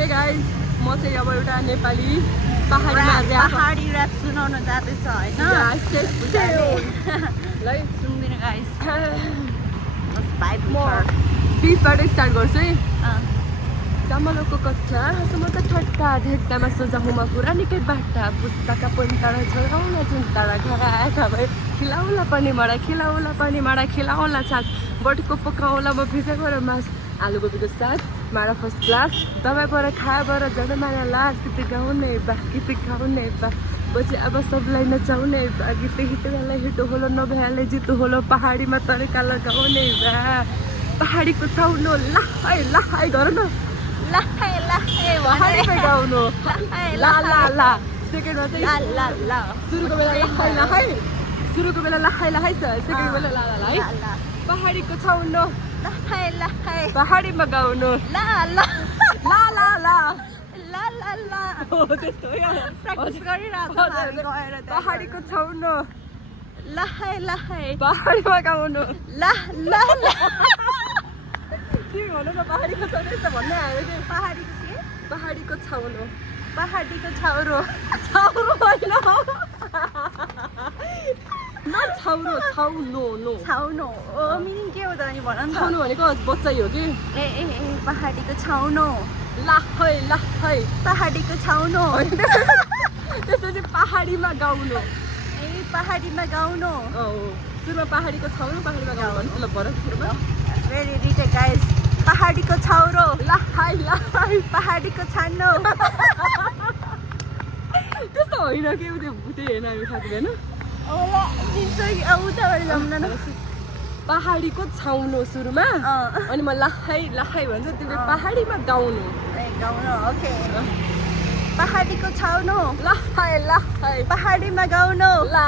hey guys म चाहिँ अब एउटा नेपाली पहाडी ऱ्याप सुनाउन जाँदैछ होइन सुन्दिन गाइस म बिचबाट स्टार्ट गर्छु है चामलको कच्चा समत ठट्टा धेक्दामा सोझाउमा कुरा निकै बाटा पुस्ताका पन्टाडा झोलाउला झुन्टाडा घरा भए खिलाउला पनि माडा खिलाउला छाक बटको पकाउला म भिजेको र मास आलु गोबीको साथ माडा फर्स्ट क्लास दबाई पर खाए बर झन् माया लाज गीत गाउने बा पछि अब सबलाई नचाउने बा गीत हिटोलाई हिटो होलो नभ्याले जितो होलो पहाडीमा तरिका लगाउने बा पहाडीको छाउनो लाहाई गर न पहाडीमा गाउनु ला सेकेन्डमा चाहिँ सुरुको बेला लाहाई छ सेकेन्ड बेला ला है पहाडीको छाउनो पहाडीमा गाउनु ला पहाडीको छाउनो पहाडीमा गाउनु के भन्नु न पहाडीको छाउनो त भन्नै आयो कि पहाडीको छाउनो होइन छाउनो मिनिङ के हो त अनि भन न छाउनो भनेको बच्चै हो कि ए पहाडीको छाउनो लाहै पहाडीको छाउनो त्यसपछि पहाडीमा गाउनु पहाडीमा गाउनु सुरुमा पहाडीको छाउनो पहाडीमा गाउनु ल भर सुरुमा भेरी रिटेक गाइस पहाडीको छाउरो लाहै पहाडीको छानो त्यस्तो होइन के त्यो होइन हामी साथी होइन पहाडीको छाउनो सुरुमा अनि म लाहै भन्छ तिमीले पहाडीमा गाउनु ओके पहाडीको छाउनो लाहै पहाडीमा गाउनु ला